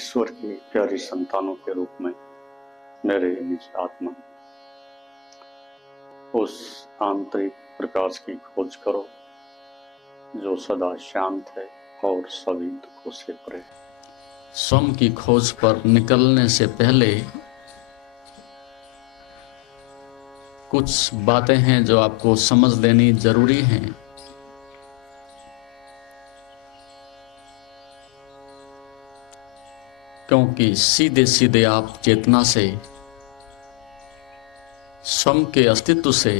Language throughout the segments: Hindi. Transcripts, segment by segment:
ईश्वर की प्यारी संतानों के रूप में मेरे निज आत्मा, उस आंतरिक प्रकाश की खोज करो जो सदा शांत है और सभी दुखों से परे। स्वयं की खोज पर निकलने से पहले कुछ बातें हैं जो आपको समझ लेनी जरूरी हैं। क्योंकि सीधे सीधे आप चेतना से, स्वयं के अस्तित्व से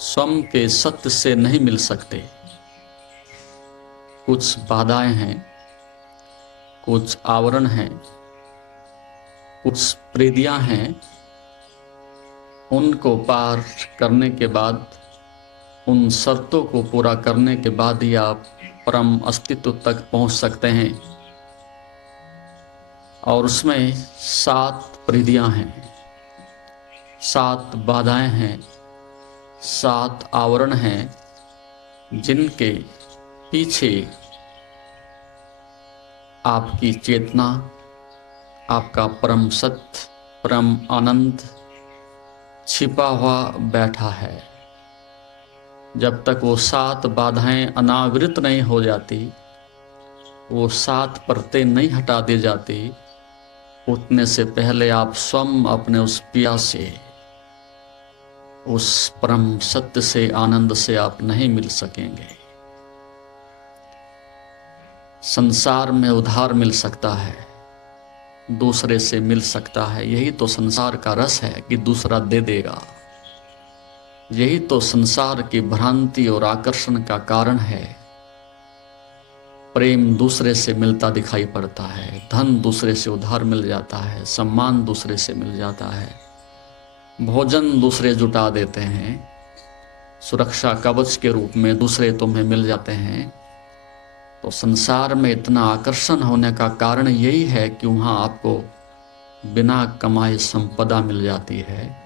स्वयं के सत्य से नहीं मिल सकते। कुछ बाधाएं हैं, कुछ आवरण हैं, कुछ परिधियां हैं। उनको पार करने के बाद, उन शर्तों को पूरा करने के बाद ही आप परम अस्तित्व तक पहुंच सकते हैं। और उसमें 7 परिधियां हैं, 7 बाधाएं हैं, 7 आवरण हैं, जिनके पीछे आपकी चेतना, आपका परम सत्य, परम आनंद छिपा हुआ बैठा है। जब तक वो 7 बाधाएं अनावृत नहीं हो जाती, वो 7 परतें नहीं हटा दी जाती, उतने से पहले आप स्वयं अपने उस पिया से, उस परम सत्य से, आनंद से आप नहीं मिल सकेंगे। संसार में उधार मिल सकता है, दूसरे से मिल सकता है। यही तो संसार का रस है कि दूसरा दे देगा। यही तो संसार की भ्रांति और आकर्षण का कारण है। प्रेम दूसरे से मिलता दिखाई पड़ता है, धन दूसरे से उधार मिल जाता है, सम्मान दूसरे से मिल जाता है, भोजन दूसरे जुटा देते हैं, सुरक्षा कवच के रूप में दूसरे तुम्हें मिल जाते हैं। तो संसार में इतना आकर्षण होने का कारण यही है कि वहाँ आपको बिना कमाए संपदा मिल जाती है,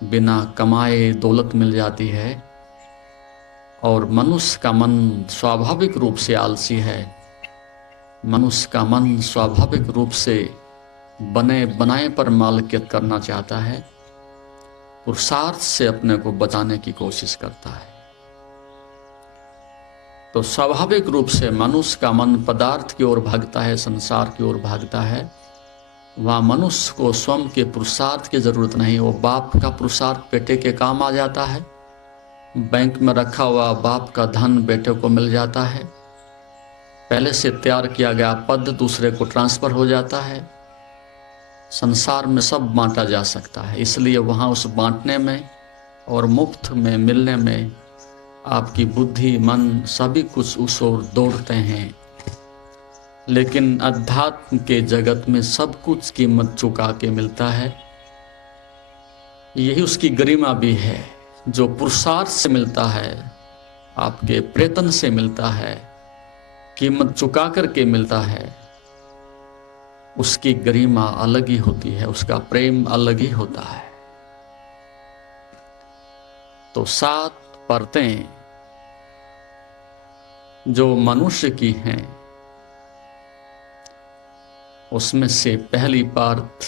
बिना कमाए दौलत मिल जाती है। और मनुष्य का मन स्वाभाविक रूप से आलसी है। मनुष्य का मन स्वाभाविक रूप से बने बनाए पर मालिकियत करना चाहता है, पुरुषार्थ से अपने को बचाने की कोशिश करता है। तो स्वाभाविक रूप से मनुष्य का मन पदार्थ की ओर भागता है, संसार की ओर भागता है। वहाँ मनुष्य को स्वयं के पुरुषार्थ की जरूरत नहीं। वो बाप का पुरुषार्थ बेटे के काम आ जाता है। बैंक में रखा हुआ बाप का धन बेटे को मिल जाता है। पहले से तैयार किया गया पद दूसरे को ट्रांसफर हो जाता है। संसार में सब बांटा जा सकता है, इसलिए वहाँ उस बांटने में और मुफ्त में मिलने में आपकी बुद्धि, मन सभी कुछ उस ओर दौड़ते हैं। लेकिन अध्यात्म के जगत में सब कुछ कीमत चुका के मिलता है। यही उसकी गरिमा भी है। जो पुरुषार्थ से मिलता है, आपके प्रयत्न से मिलता है, कीमत चुका करके मिलता है, उसकी गरिमा अलग ही होती है, उसका प्रेम अलग ही होता है। तो 7 परतें जो मनुष्य की हैं, उसमें से पहली परत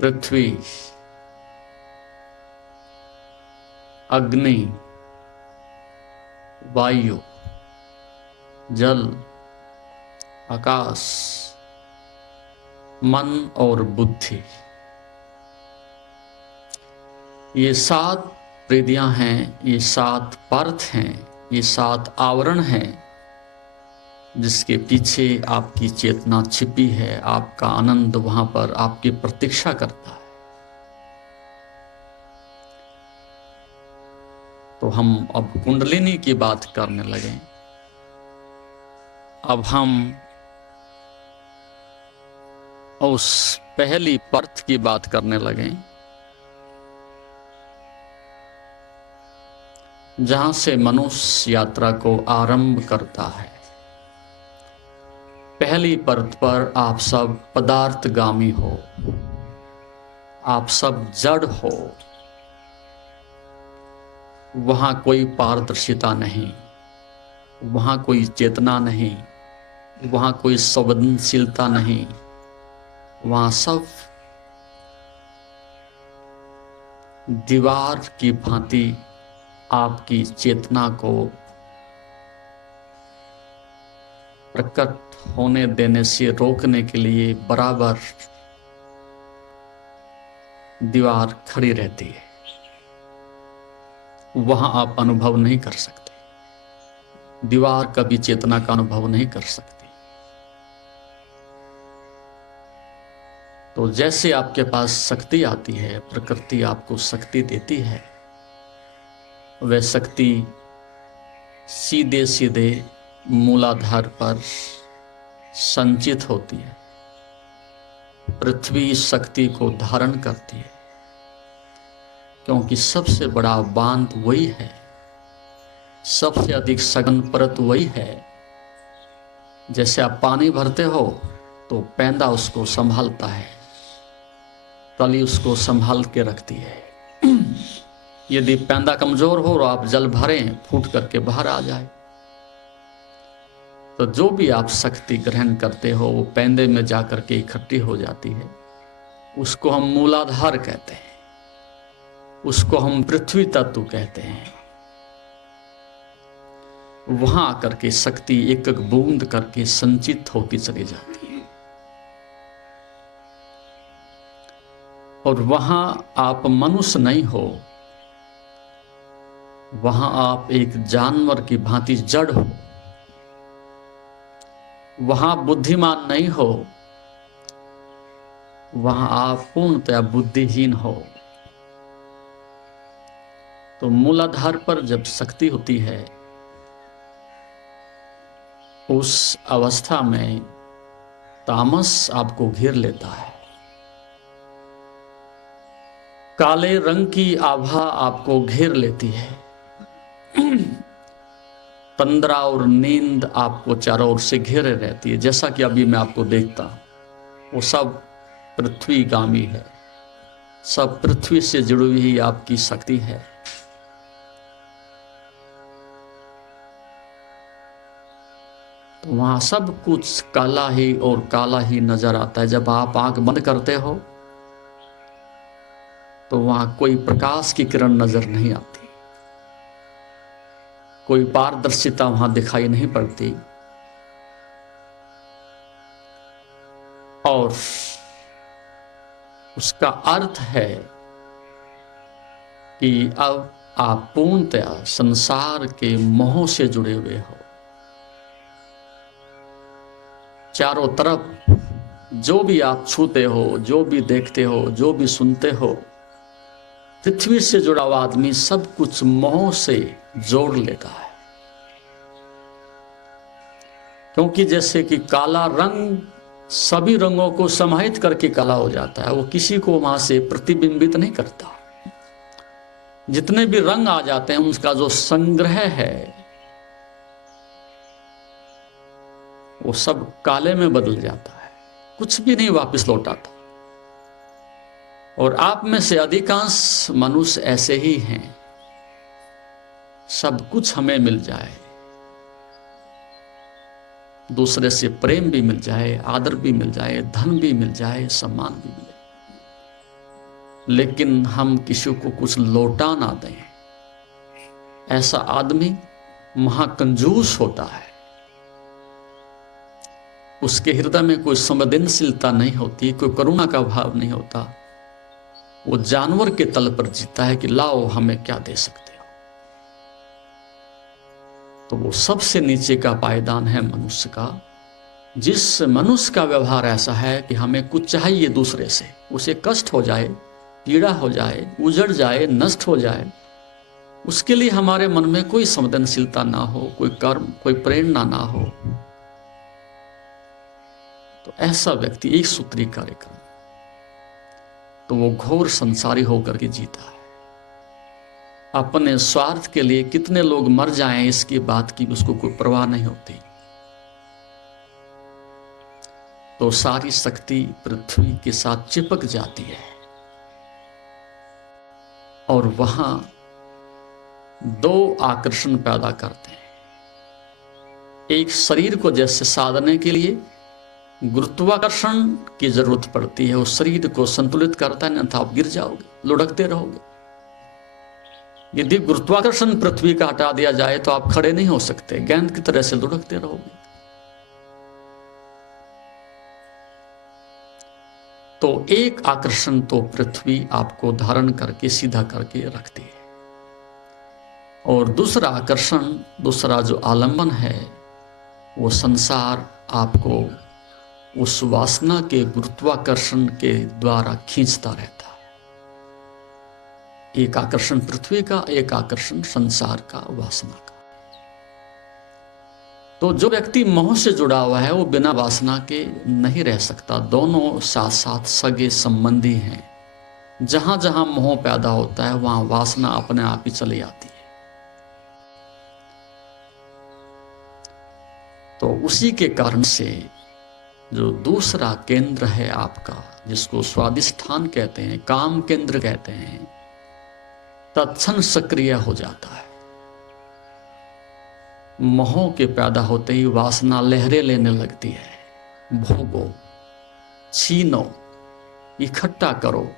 पृथ्वी, अग्नि, वायु, जल, आकाश, मन और बुद्धि, ये 7 परिधियां हैं, ये 7 परत हैं, ये 7 आवरण हैं, जिसके पीछे आपकी चेतना छिपी है। आपका आनंद वहां पर आपकी प्रतीक्षा करता है। तो हम अब कुंडलिनी की बात करने लगे। अब हम उस पहली परत की बात करने लगे, जहां से मनुष्य यात्रा को आरंभ करता है। पहली परत पर आप सब पदार्थगामी हो, आप सब जड़ हो। वहाँ कोई पारदर्शिता नहीं, वहाँ कोई चेतना नहीं, वहाँ कोई संवेदनशीलता नहीं, वहाँ सब दीवार की भांति आपकी चेतना को प्रकट होने देने से रोकने के लिए बराबर दीवार खड़ी रहती है। वहां आप अनुभव नहीं कर सकते, दीवार कभी चेतना का अनुभव नहीं कर सकती। तो जैसे आपके पास शक्ति आती है, प्रकृति आपको शक्ति देती है, वह शक्ति सीधे सीधे मूलाधार पर संचित होती है। पृथ्वी इस शक्ति को धारण करती है, क्योंकि सबसे बड़ा बांध वही है, सबसे अधिक सघन परत वही है। जैसे आप पानी भरते हो तो पैंदा उसको संभालता है, तली उसको संभाल के रखती है। यदि पैंदा कमजोर हो और आप जल भरें, फूट करके बाहर आ जाए। तो जो भी आप शक्ति ग्रहण करते हो वो पैंदे में जाकर के इकट्ठी हो जाती है। उसको हम मूलाधार कहते हैं, उसको हम पृथ्वी तत्व कहते हैं। वहां आकर के शक्ति एक एक बूंद करके संचित होती चली जाती है। और वहां आप मनुष्य नहीं हो, वहां आप एक जानवर की भांति जड़ हो। वहां बुद्धिमान नहीं हो, वहां आप पूर्णतया बुद्धिहीन हो। तो मूलाधार पर जब शक्ति होती है, उस अवस्था में तामस आपको घेर लेता है, काले रंग की आभा आपको घेर लेती है, तंद्रा और नींद आपको चारों ओर से घेरे रहती है। जैसा कि अभी मैं आपको देखता हूं, वो सब पृथ्वीगामी है, सब पृथ्वी से जुड़ी हुई आपकी शक्ति है। तो वहां सब कुछ काला ही और काला ही नजर आता है। जब आप आंख बंद करते हो तो वहां कोई प्रकाश की किरण नजर नहीं आती, कोई पारदर्शिता वहां दिखाई नहीं पड़ती। और उसका अर्थ है कि अब आप पूर्णतया संसार के मोह से जुड़े हुए हो। चारों तरफ जो भी आप छूते हो, जो भी देखते हो, जो भी सुनते हो, पृथ्वी से जुड़ा हुआ आदमी सब कुछ मोह से जोड़ लेता है। क्योंकि जैसे कि काला रंग सभी रंगों को समाहित करके काला हो जाता है, वो किसी को वहां से प्रतिबिंबित नहीं करता। जितने भी रंग आ जाते हैं उसका जो संग्रह है वो सब काले में बदल जाता है, कुछ भी नहीं वापस लौटाता। और आप में से अधिकांश मनुष्य ऐसे ही हैं। सब कुछ हमें मिल जाए, दूसरे से प्रेम भी मिल जाए, आदर भी मिल जाए, धन भी मिल जाए, सम्मान भी मिले, लेकिन हम किसी को कुछ लौटा ना दें, ऐसा आदमी महाकंजूस होता है। उसके हृदय में कोई संवेदनशीलता नहीं होती, कोई करुणा का भाव नहीं होता। वो जानवर के तल पर जीता है कि लाओ हमें क्या दे सकते हो। तो वो सबसे नीचे का पायदान है मनुष्य का। जिस मनुष्य का व्यवहार ऐसा है कि हमें कुछ चाहिए दूसरे से, उसे कष्ट हो जाए, पीड़ा हो जाए, उजड़ जाए, नष्ट हो जाए, उसके लिए हमारे मन में कोई संवेदनशीलता ना हो, कोई कर्म, कोई प्रेरणा ना हो, तो ऐसा व्यक्ति एक सूत्री कार्यक्रम, तो वो घोर संसारी होकर के जीता है। अपने स्वार्थ के लिए कितने लोग मर जाएं इसकी बात की उसको कोई परवाह नहीं होती। तो सारी शक्ति पृथ्वी के साथ चिपक जाती है और वहां दो आकर्षण पैदा करते हैं। एक, शरीर को जैसे साधने के लिए गुरुत्वाकर्षण की जरूरत पड़ती है, उस शरीर को संतुलित करता है, अन्यथा आप गिर जाओगे, लुढ़कते रहोगे। यदि गुरुत्वाकर्षण पृथ्वी का हटा दिया जाए तो आप खड़े नहीं हो सकते, गेंद की तरह से लुढ़कते रहोगे। तो एक आकर्षण तो पृथ्वी आपको धारण करके सीधा करके रखती है, और दूसरा आकर्षण, दूसरा जो आलंबन है, वो संसार आपको उस वासना के गुरुत्वाकर्षण के द्वारा खींचता रहता है। एक आकर्षण पृथ्वी का, एक आकर्षण संसार का, वासना का। तो जो व्यक्ति मोह से जुड़ा हुआ है वो बिना वासना के नहीं रह सकता। दोनों साथ साथ सगे संबंधी हैं। जहां जहां मोह पैदा होता है वहां वासना अपने आप ही चली आती है। तो उसी के कारण से जो दूसरा केंद्र है आपका, जिसको स्वादिष्ठान कहते हैं, काम केंद्र कहते हैं, तत्क्षण सक्रिय हो जाता है। मोह के पैदा होते ही वासना लहरें लेने लगती है। भोगो, छीनो, इकट्ठा करो,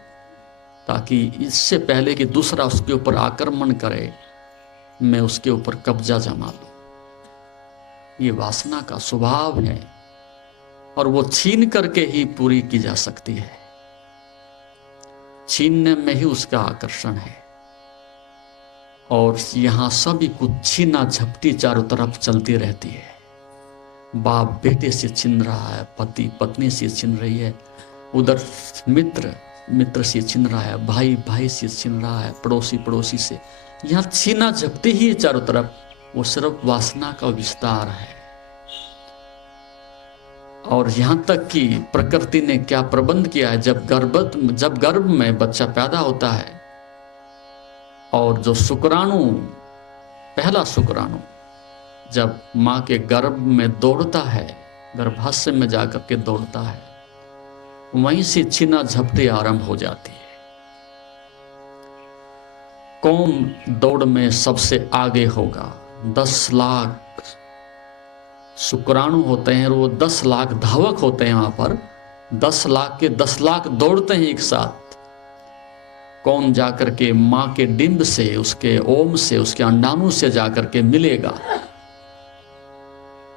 ताकि इससे पहले कि दूसरा उसके ऊपर आक्रमण करे, मैं उसके ऊपर कब्जा जमा लूं। ये वासना का स्वभाव है, और वो छीन करके ही पूरी की जा सकती है। छीनने में ही उसका आकर्षण है। और यहां सभी कुछ छीना झपटी चारों तरफ चलती रहती है। बाप बेटे से छीन रहा है, पति पत्नी से छीन रही है, उधर मित्र से छीन रहा है, भाई भाई से छीन रहा है, पड़ोसी पड़ोसी से। यहां छीना झपटी ही चारों तरफ, वो सिर्फ वासना का विस्तार है। और यहां तक कि प्रकृति ने क्या प्रबंध किया है, जब गर्भ में बच्चा पैदा होता है, और जो शुक्राणु, पहला शुक्राणु जब मां के गर्भ में दौड़ता है, गर्भाशय में जाकर के दौड़ता है, वहीं से छीना झपटी आरंभ हो जाती है। कौन दौड़ में सबसे आगे होगा? 10 लाख शुक्राणु होते हैं, और वो 10 लाख धावक होते हैं। वहां पर 10 लाख के 10 लाख दौड़ते हैं एक साथ। कौन जाकर के मां के डिंब से, उसके ओम से, उसके अंडाणु से जाकर के मिलेगा,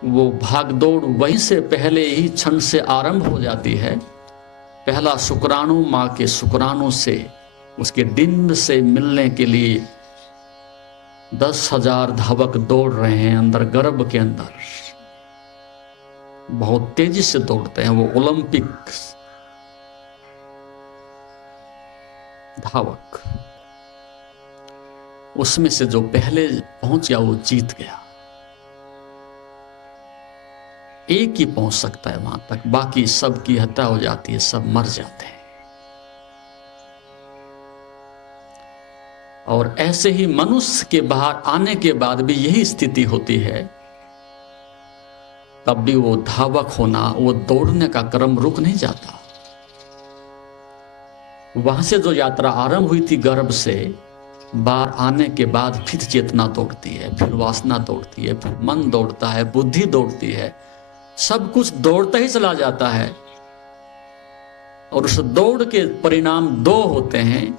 वो भाग दौड़ वहीं से पहले ही क्षण से आरंभ हो जाती है। पहला शुक्राणु मां के शुक्राणु से, उसके डिंब से मिलने के लिए 10,000 धावक दौड़ रहे हैं अंदर, गर्भ के अंदर बहुत तेजी से दौड़ते हैं। वो ओलंपिक धावक, उसमें से जो पहले पहुंच गया वो जीत गया। एक ही पहुंच सकता है वहां तक, बाकी सब की हत्या हो जाती है, सब मर जाते हैं। और ऐसे ही मनुष्य के बाहर आने के बाद भी यही स्थिति होती है। तब भी वो धावक होना, वो दौड़ने का क्रम रुक नहीं जाता। वहां से जो यात्रा आरंभ हुई थी गर्भ से, बाहर आने के बाद फिर चेतना दौड़ती है, फिर वासना दौड़ती है, फिर मन दौड़ता है, बुद्धि दौड़ती है, सब कुछ दौड़ता ही चला जाता है। और उस दौड़ के परिणाम 2 होते हैं।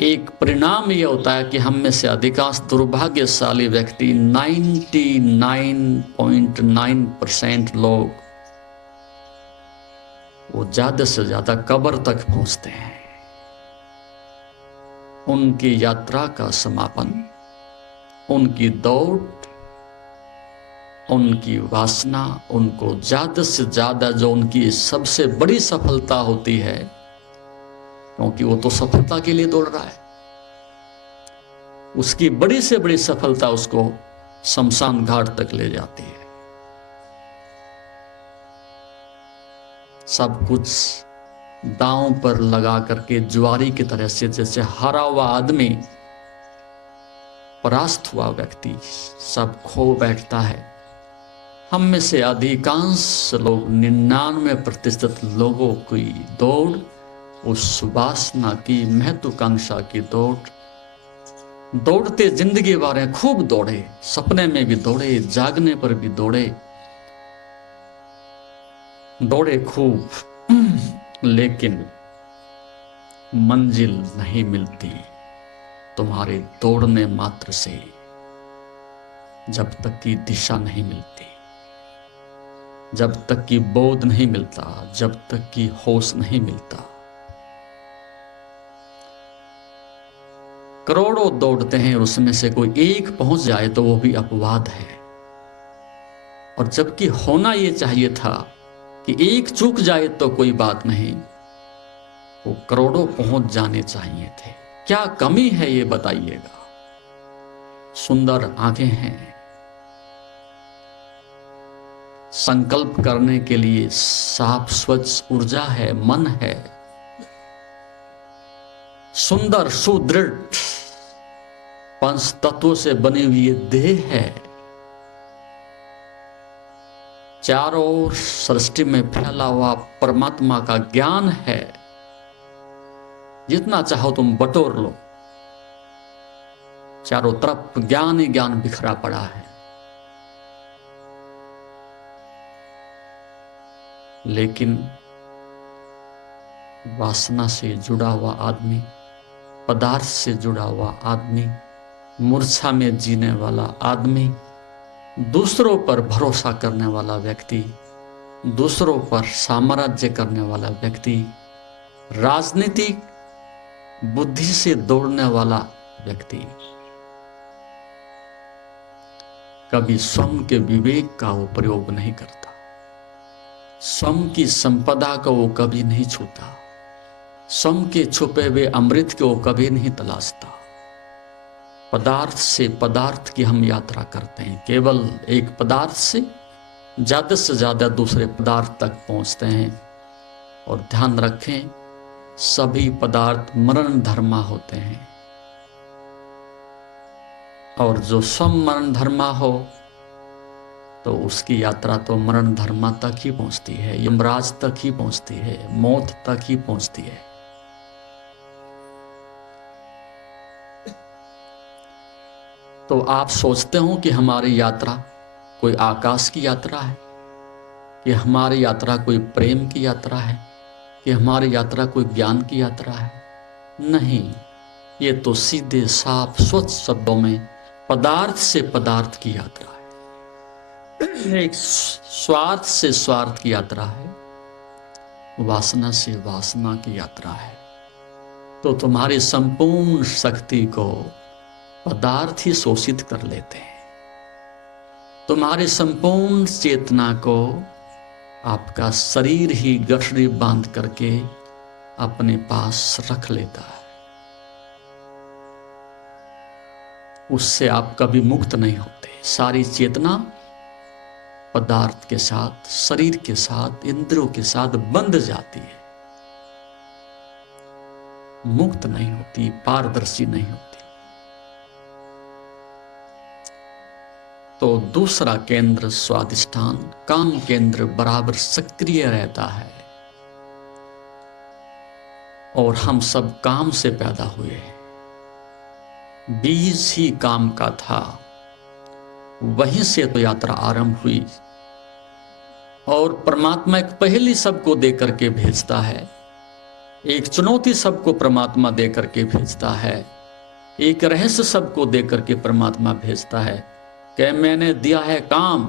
एक परिणाम यह होता है कि हम में से अधिकांश दुर्भाग्यशाली व्यक्ति, 99.9% लोग, वो ज्यादा से ज्यादा कब्र तक पहुंचते हैं। उनकी यात्रा का समापन, उनकी दौड़, उनकी वासना, उनको ज्यादा से ज्यादा जो उनकी सबसे बड़ी सफलता होती है, क्योंकि वो तो सफलता के लिए दौड़ रहा है, उसकी बड़ी से बड़ी सफलता उसको शमशान घाट तक ले जाती है। सब कुछ दांव पर लगा करके जुआरी की तरह से, जैसे हारा हुआ आदमी, परास्त हुआ व्यक्ति सब खो बैठता है। हम में से अधिकांश लोग, 99% लोगों की दौड़ उस वासना की, महत्वाकांक्षा की दौड़, दौड़ते जिंदगी भर हैं, खूब दौड़े, सपने में भी दौड़े, जागने पर भी दौड़े, दौड़े खूब, लेकिन मंजिल नहीं मिलती तुम्हारे दौड़ने मात्र से, जब तक की दिशा नहीं मिलती, जब तक की बोध नहीं मिलता, जब तक की होश नहीं मिलता। करोड़ों दौड़ते हैं, उसमें से कोई एक पहुंच जाए तो वो भी अपवाद है। और जबकि होना ये चाहिए था कि एक चूक जाए तो कोई बात नहीं, वो करोड़ों पहुंच जाने चाहिए थे। क्या कमी है ये बताइएगा? सुंदर आंखें हैं, संकल्प करने के लिए साफ स्वच्छ ऊर्जा है, मन है, सुंदर सुदृढ़ पंच तत्वों से बनी हुई देह है, चारों ओर सृष्टि में फैला हुआ परमात्मा का ज्ञान है, जितना चाहो तुम बटोर लो, चारों तरफ ज्ञान ही ज्ञान बिखरा पड़ा है। लेकिन वासना से जुड़ा हुआ आदमी, पदार्थ से जुड़ा हुआ आदमी, मूर्छा में जीने वाला आदमी, दूसरों पर भरोसा करने वाला व्यक्ति, दूसरों पर साम्राज्य करने वाला व्यक्ति, राजनीतिक बुद्धि से दौड़ने वाला व्यक्ति, कभी स्वयं के विवेक का वो प्रयोग नहीं करता, स्वयं की संपदा को वो कभी नहीं छूता, स्वयं के छुपे हुए अमृत को वो कभी नहीं तलाशता। पदार्थ से पदार्थ की हम यात्रा करते हैं, केवल एक पदार्थ से ज्यादा दूसरे पदार्थ तक पहुंचते हैं। और ध्यान रखें, सभी पदार्थ मरण धर्मा होते हैं, और जो स्वयं मरण धर्मा हो तो उसकी यात्रा तो मरण धर्मा तक ही पहुंचती है, यमराज तक ही पहुंचती है, मौत तक ही पहुंचती है। तो आप सोचते हो कि हमारी यात्रा कोई आकाश की यात्रा है, कि हमारी यात्रा कोई प्रेम की यात्रा है, कि हमारी यात्रा कोई ज्ञान की यात्रा है? नहीं, ये तो सीधे साफ स्वच्छ शब्दों में पदार्थ से पदार्थ की यात्रा है, एक स्वार्थ से स्वार्थ की यात्रा है, वासना से वासना की यात्रा है। तो तुम्हारी संपूर्ण शक्ति को पदार्थ ही शोषित कर लेते हैं, तुम्हारी संपूर्ण चेतना को आपका शरीर ही गठरी बांध करके अपने पास रख लेता है। उससे आप कभी मुक्त नहीं होते। सारी चेतना पदार्थ के साथ, शरीर के साथ, इंद्रियों के साथ बंध जाती है, मुक्त नहीं होती, पारदर्शी नहीं होती। तो दूसरा केंद्र स्वादिष्ठान, काम केंद्र बराबर सक्रिय रहता है। और हम सब काम से पैदा हुए हैं, बीज ही काम का था, वहीं से तो यात्रा आरंभ हुई। और परमात्मा एक पहेली सबको दे करके भेजता है, एक चुनौती सबको परमात्मा दे करके भेजता है, एक रहस्य सबको दे करके परमात्मा भेजता है कि मैंने दिया है काम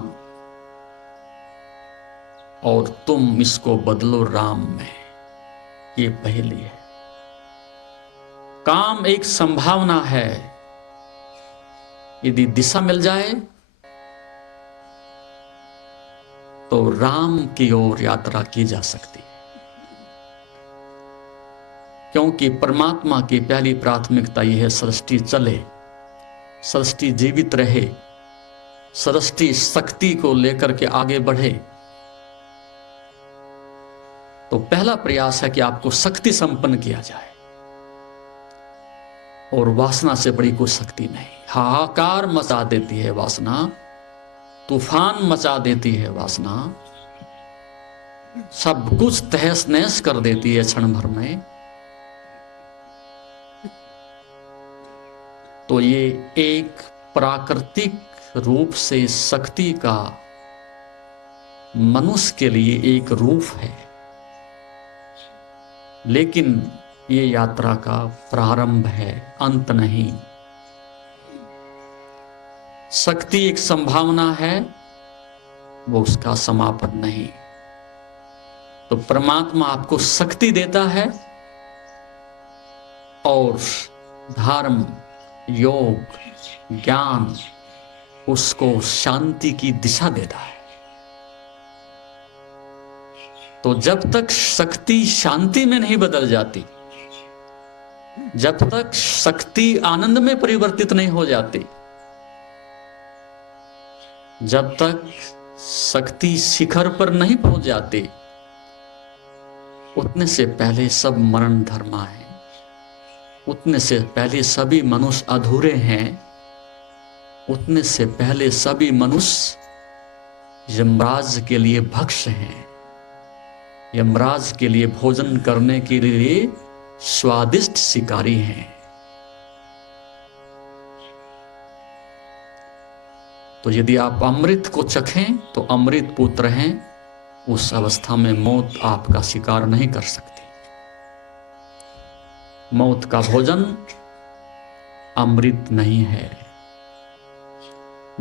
और तुम इसको बदलो राम में। ये पहेली है। काम एक संभावना है, यदि दिशा मिल जाए तो राम की ओर यात्रा की जा सकती है। क्योंकि परमात्मा की पहली प्राथमिकता यह है, सृष्टि चले, सृष्टि जीवित रहे, सृष्टि शक्ति को लेकर के आगे बढ़े। तो पहला प्रयास है कि आपको शक्ति संपन्न किया जाए, और वासना से बड़ी कोई शक्ति नहीं। हाहाकार मचा देती है वासना, तूफान मचा देती है वासना, सब कुछ तहस नहस कर देती है क्षण भर में। तो ये एक प्राकृतिक रूप से शक्ति का मनुष्य के लिए एक रूप है, लेकिन ये यात्रा का प्रारंभ है, अंत नहीं। शक्ति एक संभावना है, वो उसका समापन नहीं। तो परमात्मा आपको शक्ति देता है और धर्म, योग, ज्ञान उसको शांति की दिशा देता है। तो जब तक शक्ति शांति में नहीं बदल जाती, जब तक शक्ति आनंद में परिवर्तित नहीं हो जाती, जब तक शक्ति शिखर पर नहीं पहुंच जाती, उतने से पहले सब मरण धर्मा है, उतने से पहले सभी मनुष्य अधूरे हैं, उतने से पहले सभी मनुष्य यमराज के लिए भक्ष हैं, यमराज के लिए भोजन करने के लिए स्वादिष्ट शिकारी हैं। तो यदि आप अमृत को चखें तो अमृत पुत्र हैं, उस अवस्था में मौत आपका शिकार नहीं कर सकती। मौत का भोजन अमृत नहीं है,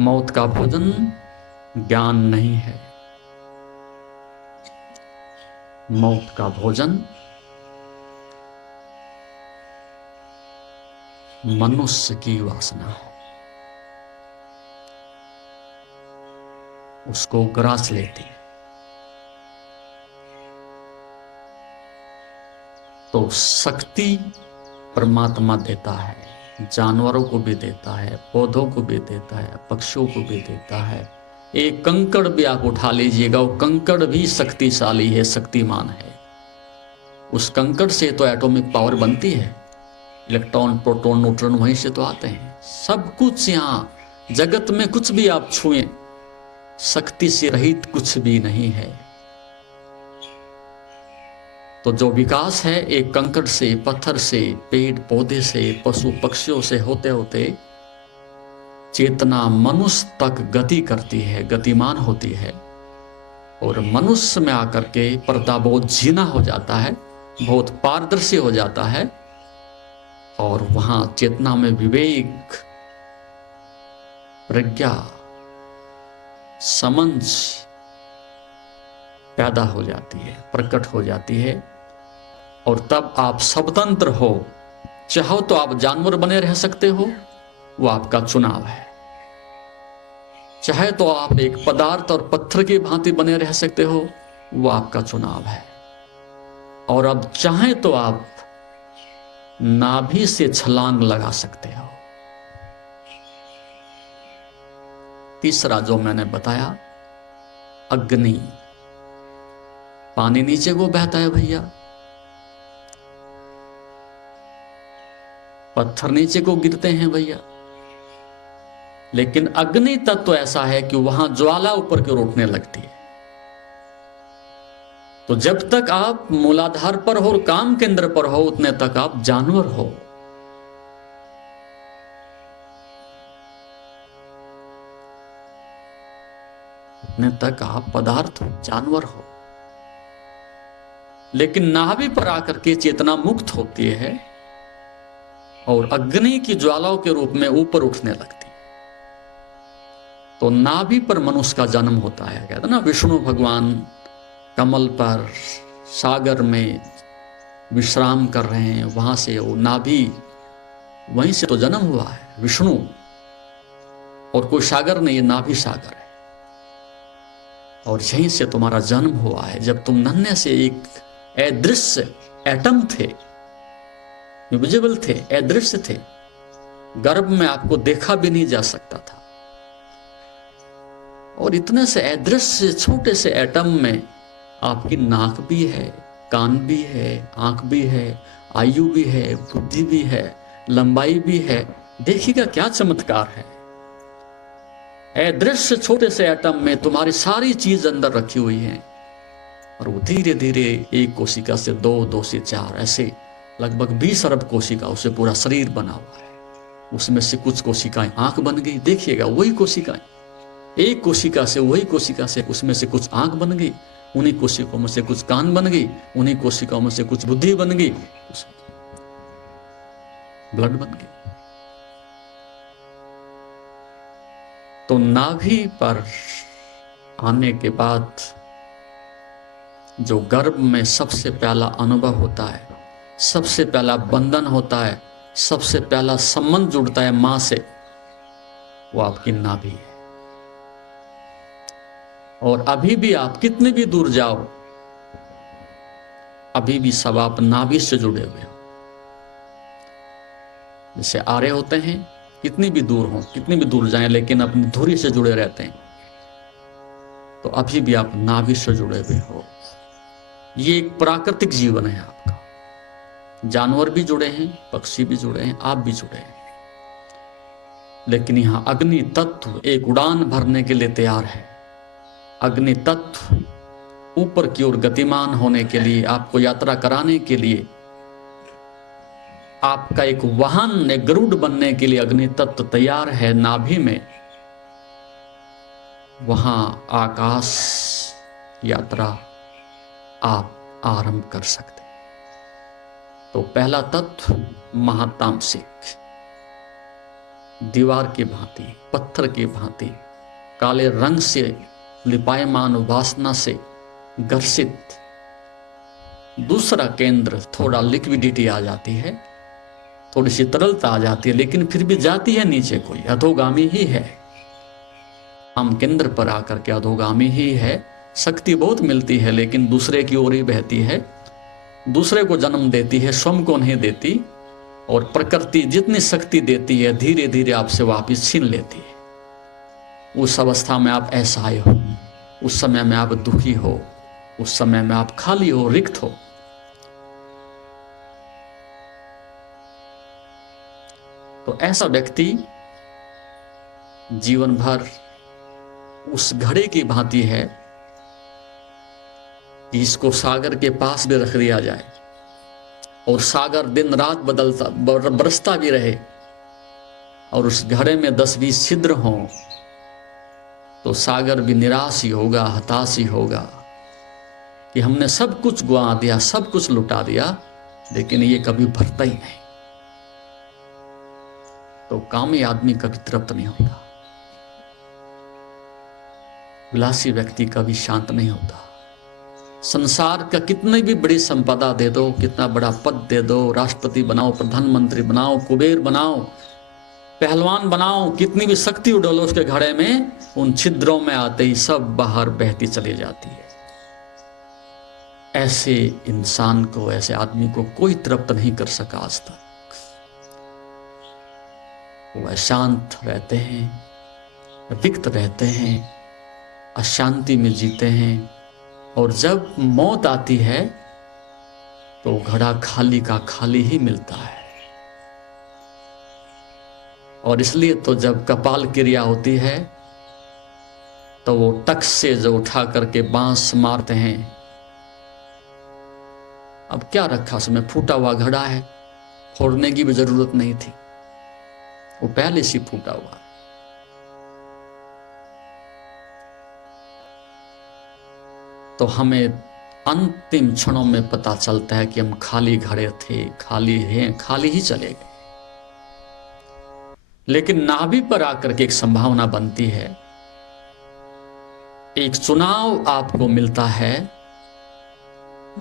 मौत का भोजन ज्ञान नहीं है, मौत का भोजन मनुष्य की वासना है, उसको ग्रास लेती है। तो शक्ति परमात्मा देता है, जानवरों को भी देता है, पौधों को भी देता है, पक्षियों को भी देता है। एक कंकड़ भी आप उठा लीजिएगा, वो कंकड़ भी शक्तिशाली है, शक्तिमान है। उस कंकड़ से तो एटॉमिक पावर बनती है, इलेक्ट्रॉन, प्रोटॉन, न्यूट्रॉन वहीं से तो आते हैं। सब कुछ यहाँ जगत में कुछ भी आप छुएं, शक्ति से रहित कुछ भी नहीं है। तो जो विकास है एक कंकड़ से, पत्थर से, पेड़ पौधे से, पशु पक्षियों से होते होते चेतना मनुष्य तक गति करती है, गतिमान होती है, और मनुष्य में आकर के पर्दा बहुत झीना हो जाता है, बहुत पारदर्शी हो जाता है, और वहां चेतना में विवेक, प्रज्ञा, समझ पैदा हो जाती है, प्रकट हो जाती है। और तब आप स्वतंत्र हो। चाहो तो आप जानवर बने रह सकते हो, वो आपका चुनाव है। चाहे तो आप एक पदार्थ और पत्थर की भांति बने रह सकते हो, वो आपका चुनाव है। और अब चाहे तो आप नाभि से छलांग लगा सकते हो। तीसरा जो मैंने बताया, अग्नि। पानी नीचे को बहता है भैया, पत्थर नीचे को गिरते हैं भैया, लेकिन अग्नि तत्व ऐसा है कि वहां ज्वाला ऊपर की ओर उठने लगती है। तो जब तक आप मूलाधार पर हो और काम केंद्र पर हो, उतने तक आप जानवर हो। उतने तक आप पदार्थ हो, जानवर हो। लेकिन नाभि पर आकर के चेतना मुक्त होती है और अग्नि की ज्वालाओं के रूप में ऊपर उठने लगती है। तो नाभि पर मनुष्य का जन्म होता है। कहते ना, विष्णु भगवान कमल पर सागर में विश्राम कर रहे हैं, वहां से वो नाभि, वहीं से तो जन्म हुआ है विष्णु। और कोई सागर नहीं, ये नाभि सागर है। और यहीं से तुम्हारा जन्म हुआ है। जब तुम नन्हे से एक अदृश्य एटम थे, विजिबल थे, अदृश्य थे, गर्भ में आपको देखा भी नहीं जा सकता था, और इतने से अदृश्य छोटे से एटम में आपकी नाक भी है, कान भी है, आंख भी है, आयु भी है, बुद्धि भी है, लंबाई भी है। देखिएगा क्या चमत्कार है। अदृश्य छोटे से एटम में तुम्हारी सारी चीज अंदर रखी हुई है, और वो धीरे धीरे एक कोशिका से 2, 2 से 4, ऐसे लगभग 20 अरब कोशिकाओं से पूरा शरीर बना हुआ है। उसमें से कुछ कोशिकाएं आंख बन गई। देखिएगा, वही कोशिकाएं, एक कोशिका से, वही कोशिका से उसमें से कुछ आंख बन गई, उन्हीं कोशिकाओं में से कुछ कान बन गई, उन्हीं कोशिकाओं में से कुछ बुद्धि बन गई, ब्लड बन गई। तो नाभि पर आने के बाद जो गर्भ में सबसे पहला अनुभव होता है, सबसे पहला बंधन होता है, सबसे पहला संबंध जुड़ता है मां से, वो आपकी नाभि है। और अभी भी आप कितने भी दूर जाओ, अभी भी सब आप नाभि से जुड़े हुए हो। जैसे आरे होते हैं, कितनी भी दूर हो, कितनी भी दूर जाएं, लेकिन अपनी धुरी से जुड़े रहते हैं। तो अभी भी आप नाभि से जुड़े हुए हो। ये एक प्राकृतिक जीवन है आपका। जानवर भी जुड़े हैं, पक्षी भी जुड़े हैं, आप भी जुड़े हैं। लेकिन यहां अग्नि तत्व एक उड़ान भरने के लिए तैयार है। अग्नि तत्व ऊपर की ओर गतिमान होने के लिए, आपको यात्रा कराने के लिए, आपका एक वाहन, एक गरुड़ बनने के लिए अग्नि तत्व तैयार है नाभि में। वहां आकाश यात्रा आप आरंभ कर सकते हैं। तो पहला तत्व महातामसिक, दीवार की भांति, पत्थर की भांति, काले रंग से लिपायमान वासना से ग्रसित। दूसरा केंद्र, थोड़ा लिक्विडिटी आ जाती है, थोड़ी सी तरलता आ जाती है, लेकिन फिर भी जाती है नीचे, कोई अधोगामी ही है। हम केंद्र पर आकर के अधोगामी ही है। शक्ति बहुत मिलती है, लेकिन दूसरे की ओर ही बहती है, दूसरे को जन्म देती है, स्वयं को नहीं देती। और प्रकृति जितनी शक्ति देती है, धीरे धीरे आपसे वापिस छीन लेती है। उस अवस्था में आप असहाय हो, उस समय में आप दुखी हो, उस समय में आप खाली हो, रिक्त हो। तो ऐसा व्यक्ति जीवन भर उस घड़े की भांति है कि इसको सागर के पास भी रख दिया जाए और सागर दिन रात बदलता बरसता भी रहे, और उस घड़े में 10-20 छिद्र हों, तो सागर भी निराश ही होगा, हताश ही होगा कि हमने सब कुछ गुआ दिया, सब कुछ लुटा दिया, लेकिन ये कभी भरता ही नहीं। तो कामी आदमी कभी तृप्त नहीं होता, विलासी व्यक्ति कभी शांत नहीं होता। संसार का कितनी भी बड़ी संपदा दे दो, कितना बड़ा पद दे दो, राष्ट्रपति बनाओ, प्रधानमंत्री बनाओ, कुबेर बनाओ, पहलवान बनाओ, कितनी भी शक्ति उड़ालो उसके घड़े में, उन छिद्रों में आते ही सब बाहर बहती चली जाती है। ऐसे इंसान को, ऐसे आदमी को कोई तृप्त नहीं कर सका आज तक। वो अशांत रहते हैं, रिक्त रहते हैं, अशांति में जीते हैं, और जब मौत आती है तो घड़ा खाली का खाली ही मिलता है। और इसलिए तो जब कपाल क्रिया होती है तो वो टक से जो उठा करके बांस मारते हैं। अब क्या रखा उसमें, फूटा हुआ घड़ा है, फोड़ने की भी जरूरत नहीं थी, वो पहले से फूटा हुआ। तो हमें अंतिम क्षणों में पता चलता है कि हम खाली घड़े थे, खाली हैं, खाली ही चले गए। लेकिन नाभि पर आकर के एक संभावना बनती है, एक चुनाव आपको मिलता है,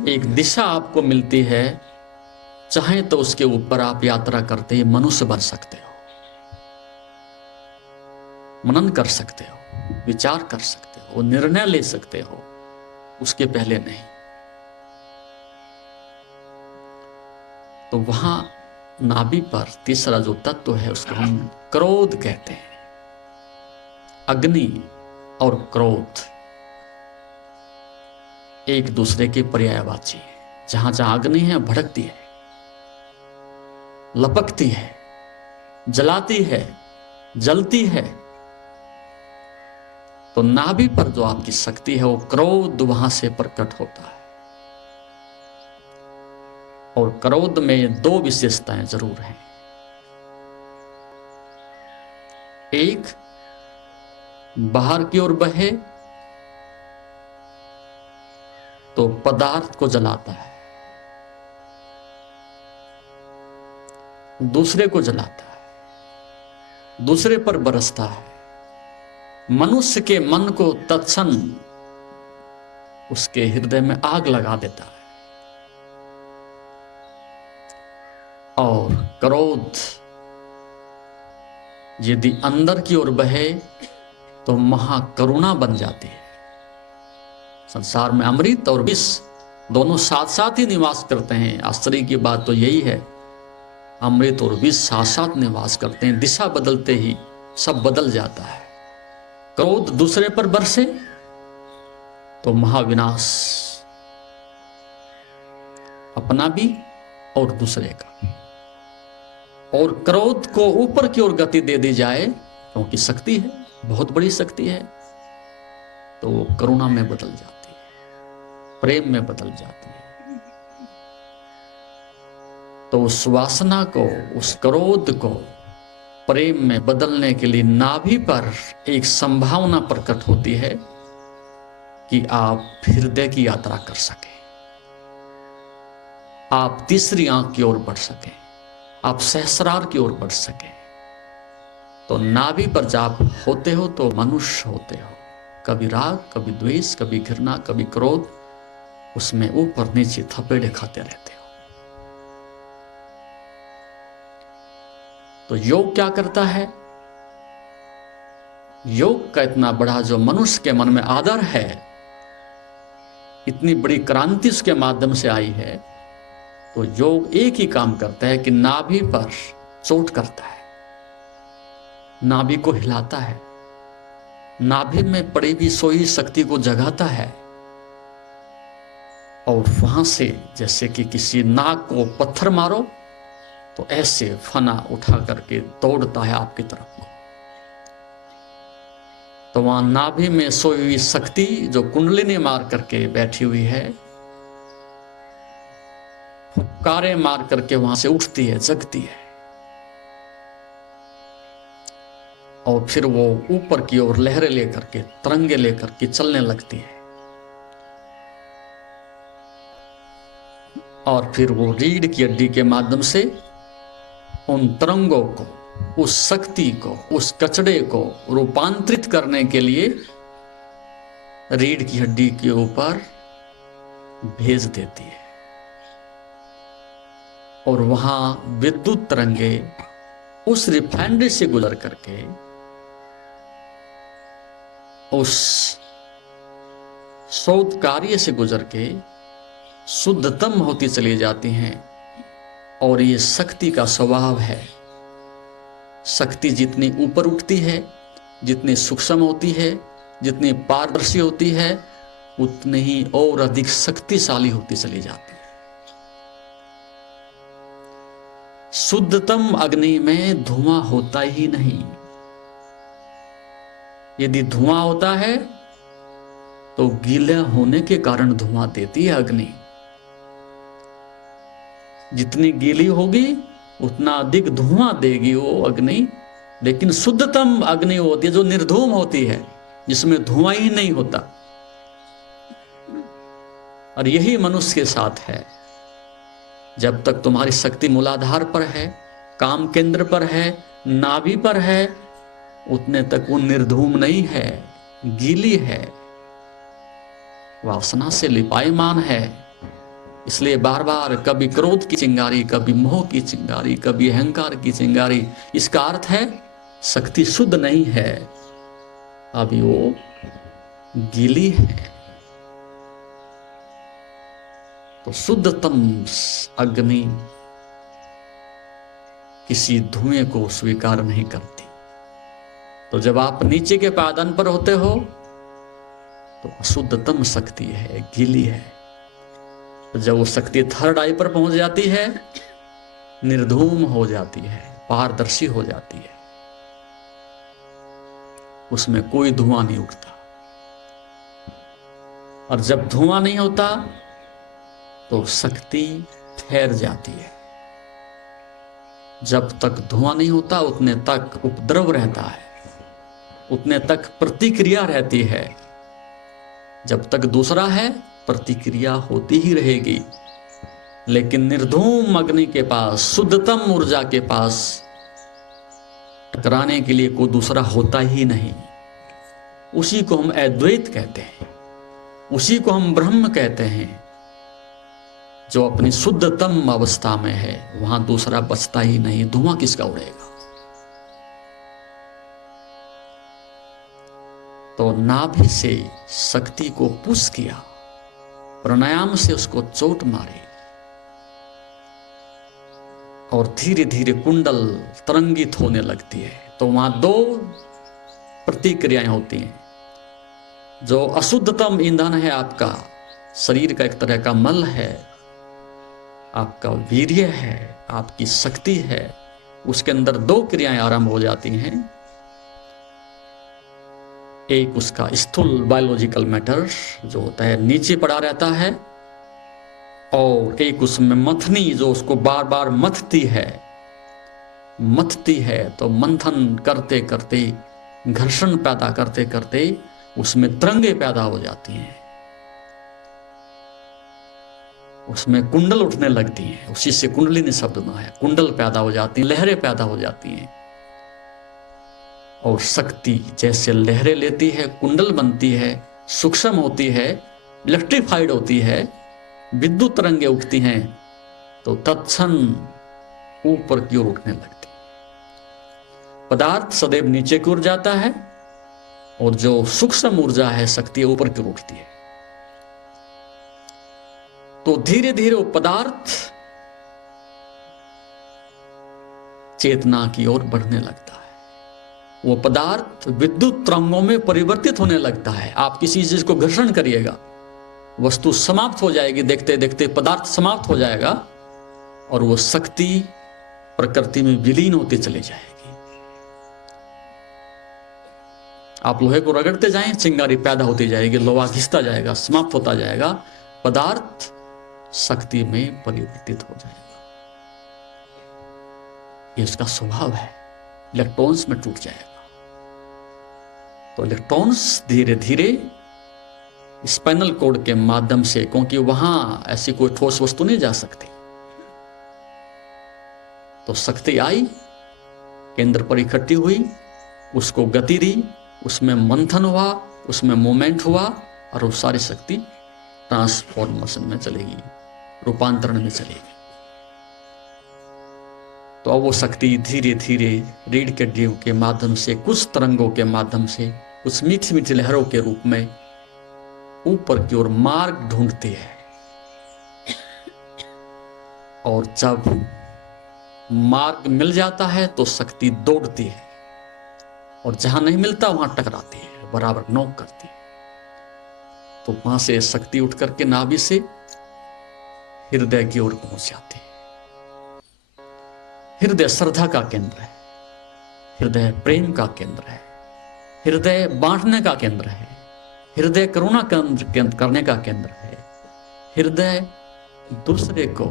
एक दिशा आपको मिलती है। चाहे तो उसके ऊपर आप यात्रा करते ही मनुष्य बन सकते हो, मनन कर सकते हो, विचार कर सकते हो, निर्णय ले सकते हो, उसके पहले नहीं। तो वहां नाभि पर तीसरा जो तत्व है उसको हम क्रोध कहते हैं। अग्नि और क्रोध एक दूसरे के पर्यायवाची है। जहां जहां अग्नि है भड़कती है, लपकती है, जलाती है, जलती है। तो नाभि पर जो आपकी शक्ति है वो क्रोध वहां से प्रकट होता है। और क्रोध में दो विशेषताएं जरूर हैं। एक बाहर की ओर बहे तो पदार्थ को जलाता है, दूसरे को जलाता है, दूसरे पर बरसता है। मनुष्य के मन को तत्क्षण उसके हृदय में आग लगा देता है। और क्रोध यदि अंदर की ओर बहे तो महाकरुणा बन जाती है। संसार में अमृत और विष दोनों साथ साथ ही निवास करते हैं। आश्चर्य की बात तो यही है, अमृत और विष साथ साथ निवास करते हैं। दिशा बदलते ही सब बदल जाता है। क्रोध दूसरे पर बरसे तो महाविनाश, अपना भी और दूसरे का भी। और क्रोध को ऊपर की ओर गति दे दी जाए, क्योंकि शक्ति है, बहुत बड़ी शक्ति है, तो वो करुणा में बदल जाती है, प्रेम में बदल जाती है। तो उस वासना को, उस क्रोध को प्रेम में बदलने के लिए नाभि पर एक संभावना प्रकट होती है कि आप हृदय की यात्रा कर सकें, आप तीसरी आंख की ओर बढ़ सकें, आप सहस्रार की ओर बढ़ सकें। तो नाभि पर जब होते हो तो मनुष्य होते हो। कभी राग, कभी द्वेष, कभी घृणा, कभी क्रोध, उसमें ऊपर नीचे थपेड़े खाते रहते हो। तो योग क्या करता है? योग का इतना बड़ा जो मनुष्य के मन में आदर है, इतनी बड़ी क्रांति उसके माध्यम से आई है, तो योग एक ही काम करता है कि नाभि पर चोट करता है, नाभि को हिलाता है, नाभि में पड़ी हुई सोई शक्ति को जगाता है, और वहां से जैसे कि किसी नाग को पत्थर मारो तो ऐसे फना उठा करके दौड़ता है आपकी तरफ को। तो वहां नाभि में सोई हुई शक्ति जो कुंडलिनी मार करके बैठी हुई है, फुफकारे मार करके वहां से उठती है, जगती है, और फिर वो ऊपर की ओर लहरें लेकर के, तरंगे लेकर के चलने लगती है। और फिर वो रीढ़ की हड्डी के माध्यम से उन तरंगों को, उस शक्ति को, उस कचड़े को रूपांतरित करने के लिए रीढ़ की हड्डी के ऊपर भेज देती है। और वहां विद्युत तरंगे उस रिफाइनरी से गुजर करके उस शोध कार्य से गुजर के शुद्धतम होती चली जाती हैं। और ये शक्ति का स्वभाव है। शक्ति जितनी ऊपर उठती है, जितनी सूक्ष्म होती है, जितनी पारदर्शी होती है, उतनी ही और अधिक शक्तिशाली होती चली जाती है। शुद्धतम अग्नि में धुआं होता ही नहीं। यदि धुआं होता है तो गीला होने के कारण धुआं देती है अग्नि। जितनी गीली होगी उतना अधिक धुआं देगी वो अग्नि। लेकिन शुद्धतम अग्नि होती है जो निर्धूम होती है, जिसमें धुआं ही नहीं होता। और यही मनुष्य के साथ है। जब तक तुम्हारी शक्ति मूलाधार पर है, काम केंद्र पर है, नाभि पर है, उतने तक वो निर्धूम नहीं है, गीली है, वासना से लिपायमान है। इसलिए बार बार कभी क्रोध की चिंगारी, कभी मोह की चिंगारी, कभी अहंकार की चिंगारी। इसका अर्थ है शक्ति शुद्ध नहीं है, अभी वो गीली है। तो शुद्धतम अग्नि किसी धुएं को स्वीकार नहीं करती। तो जब आप नीचे के पायदान पर होते हो तो अशुद्धतम शक्ति है, गीली है। तो जब वो शक्ति थर्ड आई पर पहुंच जाती है, निर्धूम हो जाती है, पारदर्शी हो जाती है, उसमें कोई धुआं नहीं उठता। और जब धुआं नहीं होता तो शक्ति ठहर जाती है। जब तक धुआं नहीं होता उतने तक उपद्रव रहता है। उतने तक प्रतिक्रिया रहती है। जब तक दूसरा है प्रतिक्रिया होती ही रहेगी, लेकिन निर्धूम अग्नि के पास, शुद्धतम ऊर्जा के पास टकराने के लिए कोई दूसरा होता ही नहीं। उसी को हम अद्वैत कहते हैं, उसी को हम ब्रह्म कहते हैं। जो अपनी शुद्धतम अवस्था में है वहां दूसरा बचता ही नहीं, धुआं किसका उड़ेगा। तो नाभि से शक्ति को पुश किया, प्राणायाम से उसको चोट मारी और धीरे धीरे कुंडल तरंगित होने लगती है। तो वहां दो प्रतिक्रियाएं होती हैं। जो अशुद्धतम ईंधन है आपका शरीर का, एक तरह का मल है, आपका वीर्य है, आपकी शक्ति है, उसके अंदर दो क्रियाएं आरंभ हो जाती हैं। एक उसका स्थूल बायोलॉजिकल मैटर जो होता है नीचे पड़ा रहता है, और एक उसमें मथनी जो उसको बार बार मथती है। तो मंथन करते करते, घर्षण पैदा करते करते उसमें तरंगे पैदा हो जाती हैं, उसमें कुंडल उठने लगती हैं। उसी से कुंडलिनी शब्द में है, कुंडल पैदा हो जाती हैं, लहरें पैदा हो जाती हैं। और शक्ति जैसे लहरें लेती है, कुंडल बनती है, सूक्ष्म होती है, इलेक्ट्रीफाइड होती है, विद्युत तरंगे उठती हैं, तो तत्क्षण ऊपर की ओर उठने लगती है। पदार्थ सदैव नीचे की ओर जाता है और जो सूक्ष्म ऊर्जा है शक्ति ऊपर की ओर उठती है। तो धीरे धीरे वो पदार्थ चेतना की ओर बढ़ने लगता है। वो पदार्थ विद्युत तरंगों में परिवर्तित होने लगता है। आप किसी चीज को घर्षण करिएगा, वस्तु समाप्त हो जाएगी, देखते देखते पदार्थ समाप्त हो जाएगा और वो शक्ति प्रकृति में विलीन होती चली जाएगी। आप लोहे को रगड़ते जाएं, चिंगारी पैदा होती जाएगी, लोहा घिसता जाएगा, समाप्त होता जाएगा, पदार्थ शक्ति में परिवर्तित हो जाएगा। ये उसका स्वभाव है। इलेक्ट्रॉन्स में टूट जाएगा। तो इलेक्ट्रॉन्स धीरे धीरे स्पाइनल कोड के माध्यम से, क्योंकि वहां ऐसी कोई ठोस वस्तु नहीं जा सकती, तो शक्ति आई, केंद्र पर इकट्ठी हुई, उसको गति दी, उसमें मंथन हुआ, उसमें मूवमेंट हुआ और वो सारी शक्ति ट्रांसफॉर्मेशन में चलेगी, रूपांतरण में चलेगी। तो अब वो शक्ति धीरे धीरे रीढ़ के ड्यूब के माध्यम से, कुछ तरंगों के माध्यम से, कुछ मीठी मीठी लहरों के रूप में ऊपर की ओर मार्ग ढूंढती है। और जब मार्ग मिल जाता है तो शक्ति दौड़ती है, और जहां नहीं मिलता वहां टकराती है, बराबर नोक करती है। तो वहां से शक्ति उठ करके नाभि से हृदय की ओर पहुंच जाती है। हृदय श्रद्धा का केंद्र है, हृदय प्रेम का केंद्र है, हृदय बांटने का केंद्र है, हृदय करुणा करने का केंद्र है, हृदय दूसरे को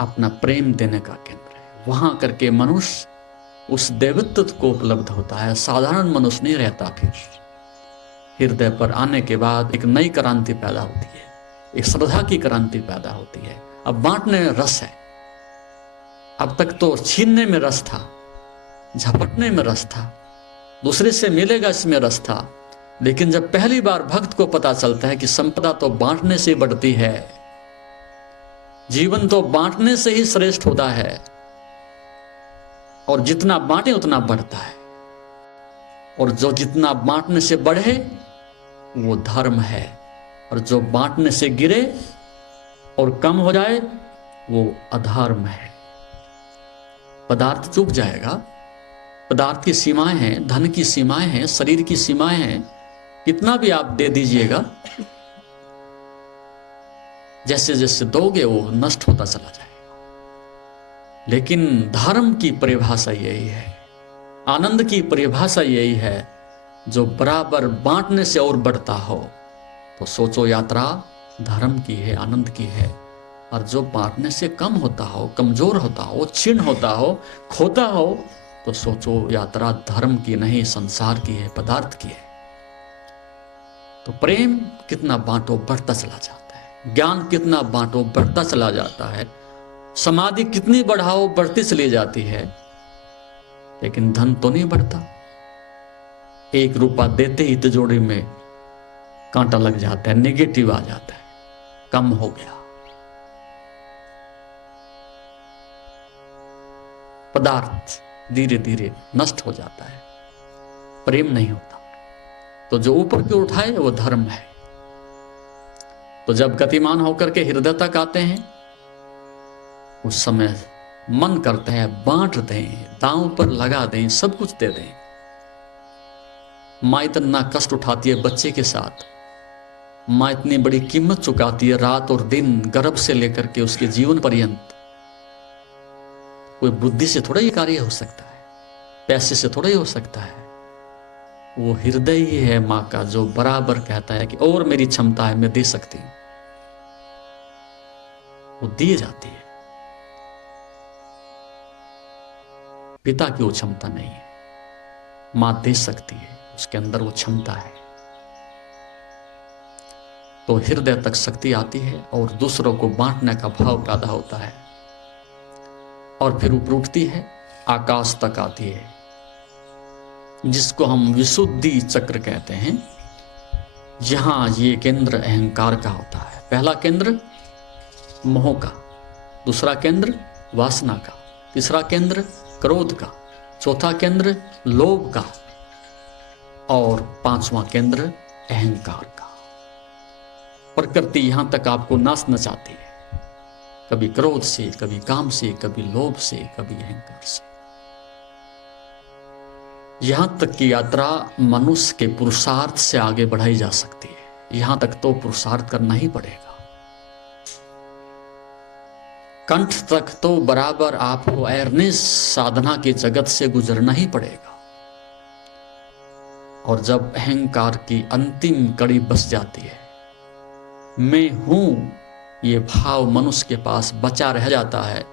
अपना प्रेम देने का केंद्र है। वहां करके मनुष्य उस देवत्व को उपलब्ध होता है, साधारण मनुष्य नहीं रहता। फिर हृदय पर आने के बाद एक नई क्रांति पैदा होती है, एक श्रद्धा की क्रांति पैदा होती है। अब बांटने में रस है। अब तक तो छीनने में रस था, झपटने में रस था, दूसरे से मिलेगा इसमें रस था। लेकिन जब पहली बार भक्त को पता चलता है कि संपदा तो बांटने से बढ़ती है, जीवन तो बांटने से ही श्रेष्ठ होता है, और जितना बांटे उतना बढ़ता है, और जो जितना बांटने से बढ़े वो धर्म है, और जो बांटने से गिरे और कम हो जाए वो अधर्म है। पदार्थ चूक जाएगा, पदार्थ की सीमाएं हैं, धन की सीमाएं हैं, शरीर की सीमाएं हैं, कितना भी आप दे दीजिएगा, जैसे जैसे दोगे वो नष्ट होता चला जाएगा। लेकिन धर्म की परिभाषा यही है, आनंद की परिभाषा यही है, जो बराबर बांटने से और बढ़ता हो। तो सोचो यात्रा धर्म की है, आनंद की है, और जो बांटने से कम होता हो, कमजोर होता हो, क्षीण होता हो, खोता हो, तो सोचो यात्रा धर्म की नहीं, संसार की है, पदार्थ की है। तो प्रेम कितना बांटो बढ़ता चला जाता है, ज्ञान कितना बांटो बढ़ता चला जाता है, समाधि कितनी बढ़ाओ बढ़ती चली जाती है, लेकिन धन तो नहीं बढ़ता। 1 रुपया देते ही तिजोरी में कांटा लग जाता है, नेगेटिव आ जाता है, कम हो गया। पदार्थ धीरे धीरे नष्ट हो जाता है, प्रेम नहीं होता। तो जो ऊपर की उठाए वो धर्म है। तो जब गतिमान होकर के हृदय तक आते हैं, उस समय मन करता है बांट दें, दांव पर लगा दें, सब कुछ दे दें। माँ इतना कष्ट उठाती है बच्चे के साथ, माँ इतनी बड़ी कीमत चुकाती है रात और दिन, गर्भ से लेकर के उसके जीवन पर्यंत। कोई बुद्धि से थोड़ा ही कार्य हो सकता है, पैसे से थोड़ा ही हो सकता है। वो हृदय ही है माँ का जो बराबर कहता है कि और मेरी क्षमता है, मैं दे सकती हूं। वो दिए जाती है। पिता की वो क्षमता नहीं है, माँ दे सकती है, उसके अंदर वो क्षमता है। तो हृदय तक शक्ति आती है और दूसरों को बांटने का भाव पैदा होता है, और फिर ऊपर उठती है, आकाश तक आती है, जिसको हम विशुद्धि चक्र कहते हैं। यहां ये केंद्र अहंकार का होता है। पहला केंद्र मोह का, दूसरा केंद्र वासना का, तीसरा केंद्र क्रोध का, चौथा केंद्र लोभ का, और 5वां केंद्र अहंकार का। प्रकृति यहां तक आपको नाश नचाती है, कभी क्रोध से, कभी काम से, कभी लोभ से, कभी अहंकार से। यहां तक की यात्रा मनुष्य के पुरुषार्थ से आगे बढ़ाई जा सकती है। यहां तक तो पुरुषार्थ करना ही पड़ेगा। कंठ तक तो बराबर आपको अवेयरनेस साधना के जगत से गुजरना ही पड़ेगा। और जब अहंकार की अंतिम कड़ी बस जाती है, मैं हूं, ये भाव मनुष्य के पास बचा रह जाता है,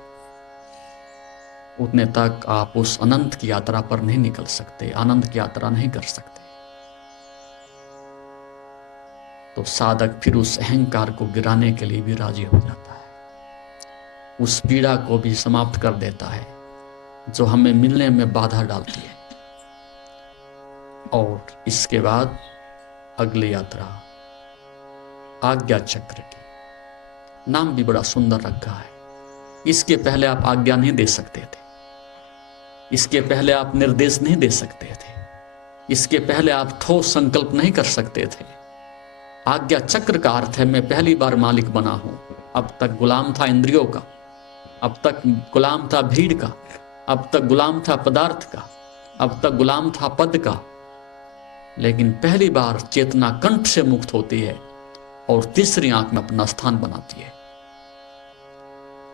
उतने तक आप उस अनंत की यात्रा पर नहीं निकल सकते, आनंद की यात्रा नहीं कर सकते। तो साधक फिर उस अहंकार को गिराने के लिए भी राजी हो जाता है, उस पीड़ा को भी समाप्त कर देता है जो हमें मिलने में बाधा डालती है। और इसके बाद अगली यात्रा आज्ञा चक्र की। नाम भी बड़ा सुंदर रखा है। इसके पहले आप आज्ञा नहीं दे सकते थे, इसके पहले आप निर्देश नहीं दे सकते थे, इसके पहले आप ठोस संकल्प नहीं कर सकते थे। आज्ञा चक्र का अर्थ है मैं पहली बार मालिक बना हूं। अब तक गुलाम था इंद्रियों का, अब तक गुलाम था भीड़ का, अब तक गुलाम था पदार्थ का, अब तक गुलाम था पद का। लेकिन पहली बार चेतना कंठ से मुक्त होती है और तीसरी आंख में अपना स्थान बनाती है।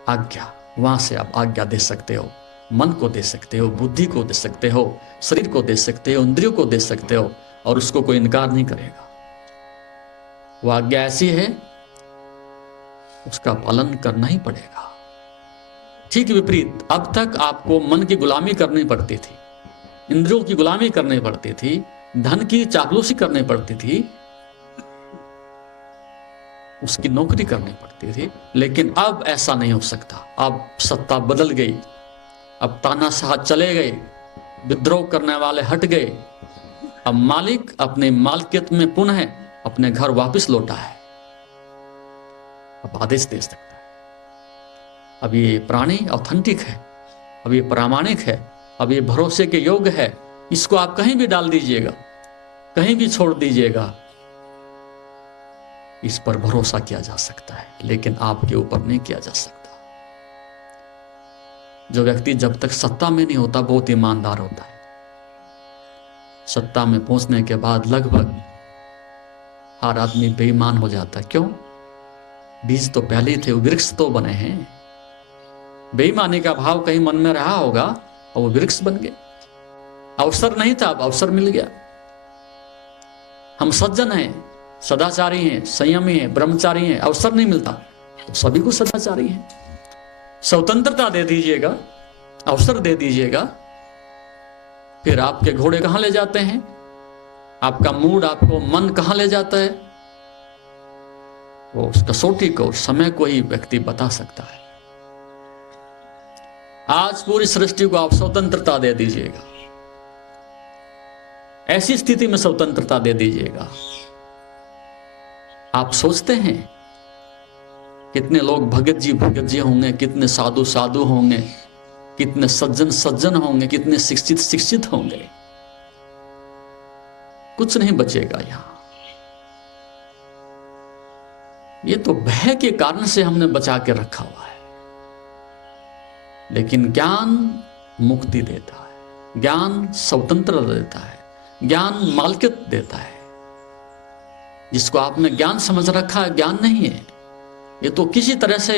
आज्ञा, वहां से आप आज्ञा दे सकते हो, मन को दे सकते हो, बुद्धि को दे सकते हो, शरीर को दे सकते हो, इंद्रियों को दे सकते हो, और उसको कोई इनकार नहीं करेगा। वो आज्ञा ऐसी है, उसका पालन करना ही पड़ेगा। ठीक विपरीत, अब तक आपको मन की गुलामी करनी पड़ती थी, इंद्रियों की गुलामी करनी पड़ती थी, धन की चापलूसी करनी पड़ती थी, उसकी नौकरी करनी पड़ती थी। लेकिन अब ऐसा नहीं हो सकता। अब सत्ता बदल गई, अब तानाशाह चले गए, विद्रोह करने वाले हट गए। अब मालिक अपने मालिकियत में पुनः अपने घर वापस लौटा है। अब आदेश दे सकता है। अब ये प्राणी ऑथेंटिक है, अब ये प्रामाणिक है, अब ये भरोसे के योग्य है। इसको आप कहीं भी डाल दीजिएगा, कहीं भी छोड़ दीजिएगा, इस पर भरोसा किया जा सकता है, लेकिन आपके ऊपर नहीं किया जा सकता। जो व्यक्ति जब तक सत्ता में नहीं होता बहुत ईमानदार होता है। सत्ता में पहुंचने के बाद लगभग हर आदमी बेईमान हो जाता है। क्यों? बीज तो पहले ही थे, वृक्ष तो बने हैं। बेईमानी का भाव कहीं मन में रहा होगा और वो वृक्ष बन गए। अवसर नहीं था, अब अवसर मिल गया। हम सज्जन हैं, सदाचारी हैं, संयमी हैं, ब्रह्मचारी हैं, अवसर नहीं मिलता तो सभी को सदाचारी हैं। स्वतंत्रता दे दीजिएगा, अवसर दे दीजिएगा, फिर आपके घोड़े कहां ले जाते हैं, आपका मूड, आपको मन कहां ले जाता है, वो उस कसौटी को, समय को ही व्यक्ति बता सकता है। आज पूरी सृष्टि को आप स्वतंत्रता दे दीजिएगा, ऐसी स्थिति में स्वतंत्रता दे दीजिएगा, आप सोचते हैं कितने लोग भगत जी होंगे, कितने साधु साधु होंगे, कितने सज्जन सज्जन होंगे, कितने शिक्षित शिक्षित होंगे। कुछ नहीं बचेगा यहां। ये तो भय के कारण से हमने बचा के रखा हुआ है। लेकिन ज्ञान मुक्ति देता है, ज्ञान स्वतंत्रता देता है, ज्ञान मालिकियत देता है। जिसको आपने ज्ञान समझ रखा है, ज्ञान नहीं है। ये तो किसी तरह से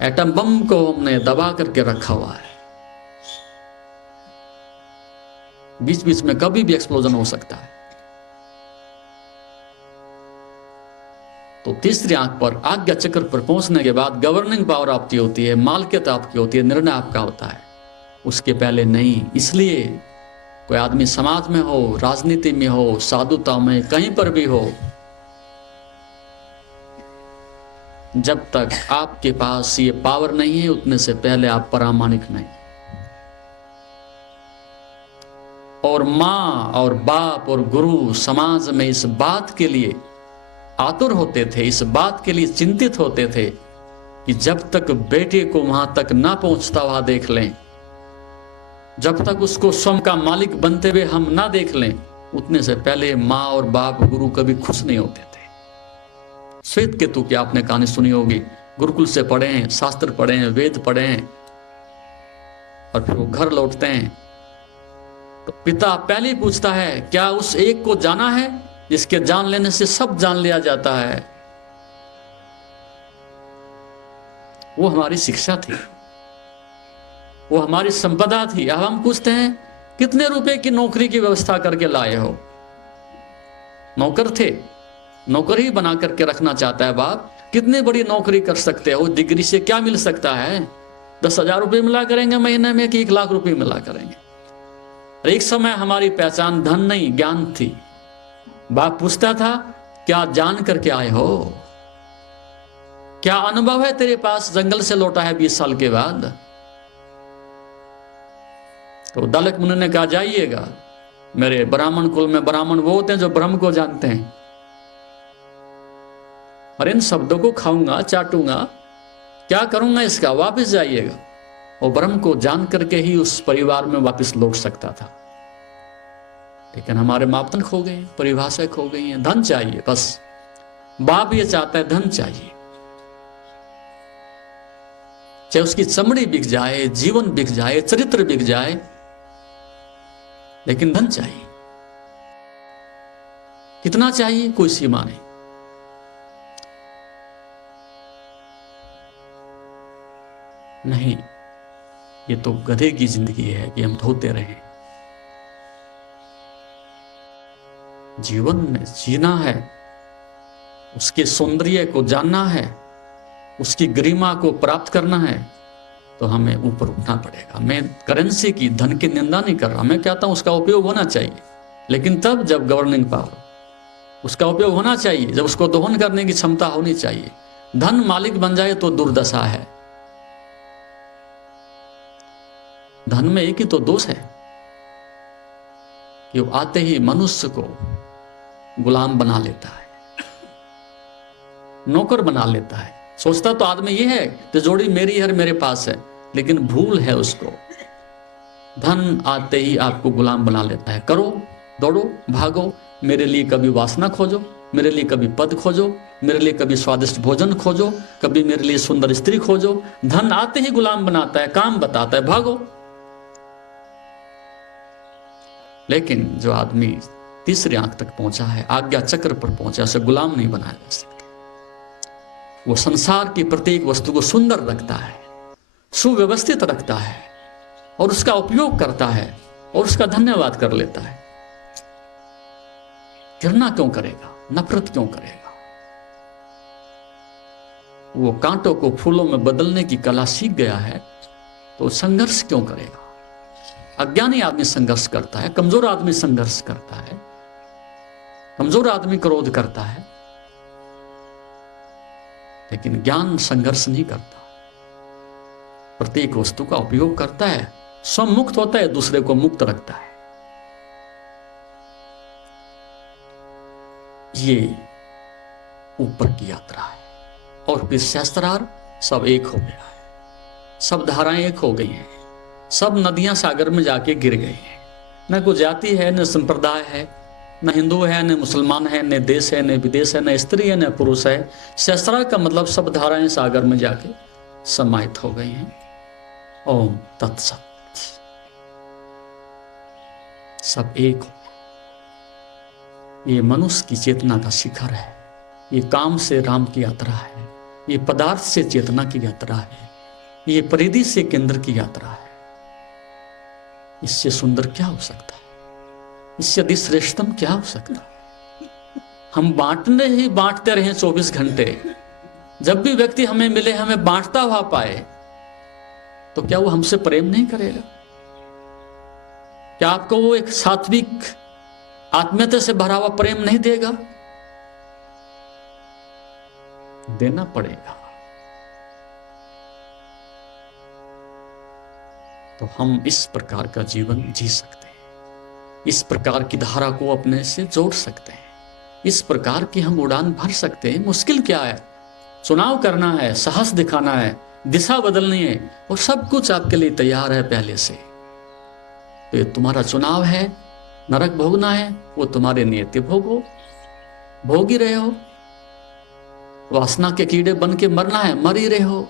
एटम बम को हमने दबा करके रखा हुआ है, बीच बीच में कभी भी एक्सप्लोजन हो सकता है। तो तीसरी आंख पर, आज्ञा चक्र पर पहुंचने के बाद गवर्निंग पावर आपकी होती है, मालिकियत आपकी होती है, निर्णय आपका होता है, उसके पहले नहीं। इसलिए कोई आदमी समाज में हो, राजनीति में हो, साधुता में, कहीं पर भी हो, जब तक आपके पास ये पावर नहीं है, उतने से पहले आप प्रामाणिक नहीं। और मां और बाप और गुरु समाज में इस बात के लिए आतुर होते थे, इस बात के लिए चिंतित होते थे कि जब तक बेटे को वहां तक ना पहुंचता हुआ देख लें, जब तक उसको स्वयं का मालिक बनते हुए हम ना देख लें, उतने से पहले मां और बाप गुरु कभी खुश नहीं होते थे। श्वेत केतु की आपने कहानी सुनी होगी, गुरुकुल से पढ़े हैं, शास्त्र पढ़े हैं, वेद पढ़े हैं, और फिर वो घर लौटते हैं तो पिता पहले ही पूछता है, क्या उस एक को जाना है जिसके जान लेने से सब जान लिया जाता है? वो हमारी शिक्षा थी, वो हमारी संपदा थी। अब हम पूछते हैं, कितने रुपए की नौकरी की व्यवस्था करके लाए हो? नौकर थे, नौकर ही बना करके रखना चाहता है बाप। कितनी बड़ी नौकरी कर सकते हो? डिग्री से क्या मिल सकता है? 10,000 रुपये मिला करेंगे महीने में कि 1,00,000 रुपये मिला करेंगे? एक समय हमारी पहचान धन नहीं, ज्ञान थी। बाप पूछता था, क्या जान करके आए हो? क्या अनुभव है तेरे पास? जंगल से लौटा है 20 साल के बाद। तो दालक मुनि ने कहा, जाइएगा, मेरे ब्राह्मण कुल में ब्राह्मण वो होते हैं जो ब्रह्म को जानते हैं, और इन शब्दों को खाऊंगा, चाटूंगा, क्या करूंगा इसका? वापस जाइएगा। और ब्रह्म को जान करके ही उस परिवार में वापस लौट सकता था। लेकिन हमारे मापदंड खो गए, परिभाषा खो गई है। धन चाहिए बस, बाप ये चाहता है धन चाहिए, चाहे उसकी चमड़ी बिक जाए, जीवन बिक जाए, चरित्र बिक जाए, लेकिन धन चाहिए। कितना चाहिए? कोई सीमा नहीं। नहीं, ये तो गधे की जिंदगी है कि हम धोते रहें। जीवन में जीना है, उसके सौंदर्य को जानना है, उसकी गरिमा को प्राप्त करना है, तो हमें ऊपर उठना पड़ेगा। मैं करेंसी की, धन की निंदा नहीं कर रहा, मैं कहता हूं उसका उपयोग होना चाहिए, लेकिन तब जब गवर्निंग पावर, उसका उपयोग होना चाहिए जब उसको दोहन करने की क्षमता होनी चाहिए। धन मालिक बन जाए तो दुर्दशा है। धन में एक ही तो दोष है कि वो आते ही मनुष्य को गुलाम बना लेता है, नौकर बना लेता है। सोचता तो आदमी ये है तिजोरी मेरी है, मेरे पास है, लेकिन भूल है उसको। धन आते ही आपको गुलाम बना लेता है। करो, दौड़ो, भागो, मेरे लिए कभी वासना खोजो, मेरे लिए कभी पद खोजो, मेरे लिए कभी स्वादिष्ट भोजन खोजो, कभी मेरे लिए सुंदर स्त्री खोजो। धन आते ही गुलाम बनाता है, काम बताता है, भागो। लेकिन जो आदमी तीसरी आंख तक पहुंचा है, आज्ञा चक्र पर पहुंचा, उसे गुलाम नहीं बनाया जा सकता। वो संसार की प्रत्येक वस्तु को सुंदर रखता है, सुव्यवस्थित रखता है, और उसका उपयोग करता है, और उसका धन्यवाद कर लेता है। घृणा क्यों करेगा? नफरत क्यों करेगा? वो कांटों को फूलों में बदलने की कला सीख गया है, तो संघर्ष क्यों करेगा? अज्ञानी आदमी संघर्ष करता है, कमजोर आदमी संघर्ष करता है, कमजोर आदमी क्रोध करता है, लेकिन ज्ञान संघर्ष नहीं करता। प्रत्येक वस्तु का उपयोग करता है, स्वयं मुक्त होता है, दूसरे को मुक्त रखता है। ये ऊपर की यात्रा है। और फिर सहस्त्रार सब एक हो गया है, सब धाराएं एक हो गई हैं, सब नदियां सागर में जाके गिर गई हैं। न कोई जाति है, न संप्रदाय है, न हिंदू है, न मुसलमान है, न देश है, न विदेश है, न स्त्री है, न पुरुष है। सहस्त्रार का मतलब सब धाराएं सागर में जाके समाहित हो गई हैं। ओम तत्सत। सब एक हो। ये मनुष्य की चेतना का शिखर है। ये काम से राम की यात्रा है, ये पदार्थ से चेतना की यात्रा है, ये परिधि से केंद्र की यात्रा है। इससे सुंदर क्या हो सकता है? इससे अधिक श्रेष्ठतम क्या हो सकता है? हम बांटने ही बांटते रहे 24 घंटे। जब भी व्यक्ति हमें मिले, हमें बांटता हुआ पाए, तो क्या वो हमसे प्रेम नहीं करेगा? क्या आपको वो एक सात्विक आत्मीयता से भरा हुआ प्रेम नहीं देगा? देना पड़ेगा। तो हम इस प्रकार का जीवन जी सकते हैं, इस प्रकार की धारा को अपने से जोड़ सकते हैं, इस प्रकार की हम उड़ान भर सकते हैं। मुश्किल क्या है? चुनाव करना है, साहस दिखाना है, दिशा बदलनी है, और सब कुछ आपके लिए तैयार है पहले से। तो ये तुम्हारा चुनाव है। नरक भोगना है, वो तुम्हारे नियति भोगो, भोग ही रहे हो। वासना के कीड़े बन के मरना है, मर ही रहे हो।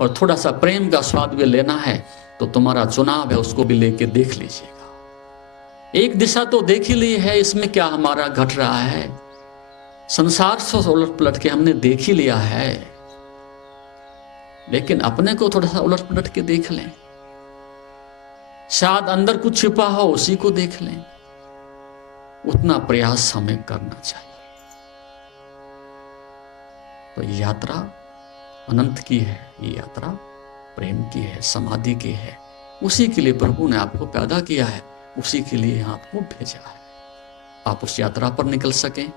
और थोड़ा सा प्रेम का स्वाद भी लेना है, तो तुम्हारा चुनाव है, उसको भी लेके देख लीजिएगा। एक दिशा तो देख ही ली है, इसमें क्या हमारा घट रहा है? संसार से उलट पलट के हमने देख ही लिया है, लेकिन अपने को थोड़ा सा उलट पलट के देख लें। शायद अंदर कुछ छिपा हो, उसी को देख लें। उतना प्रयास हमें करना चाहिए। तो ये यात्रा अनंत की है, ये यात्रा प्रेम की है, समाधि की है। उसी के लिए प्रभु ने आपको पैदा किया है, उसी के लिए आपको भेजा है। आप उस यात्रा पर निकल सकें,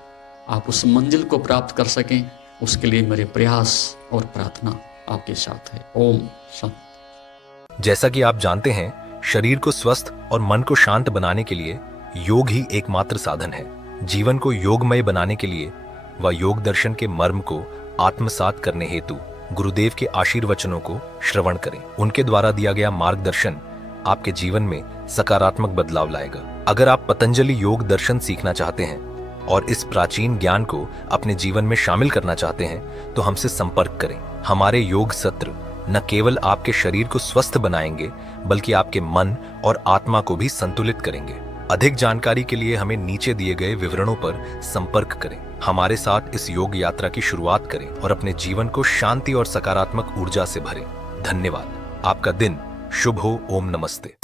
आप उस मंजिल को प्राप्त कर सकें, उसके लिए मेरे प्रयास और प्रार्थना आपके साथ है। ओम शांति। जैसा कि आप जानते हैं, शरीर को स्वस्थ और मन को शांत बनाने के लिए योग ही एकमात्र साधन है। जीवन को योगमय बनाने के लिए व योग दर्शन के मर्म को आत्मसात करने हेतु गुरुदेव के आशीर्वचनों को श्रवण करें। उनके द्वारा दिया गया मार्गदर्शन आपके जीवन में सकारात्मक बदलाव लाएगा। अगर आप पतंजलि योग दर्शन सीखना चाहते हैं और इस प्राचीन ज्ञान को अपने जीवन में शामिल करना चाहते हैं, तो हमसे संपर्क करें। हमारे योग सत्र न केवल आपके शरीर को स्वस्थ बनाएंगे, बल्कि आपके मन और आत्मा को भी संतुलित करेंगे। अधिक जानकारी के लिए हमें नीचे दिए गए विवरणों पर संपर्क करें। हमारे साथ इस योग यात्रा की शुरुआत करें और अपने जीवन को शांति और सकारात्मक ऊर्जा से भरें। धन्यवाद। आपका दिन शुभ हो। ओम नमस्ते।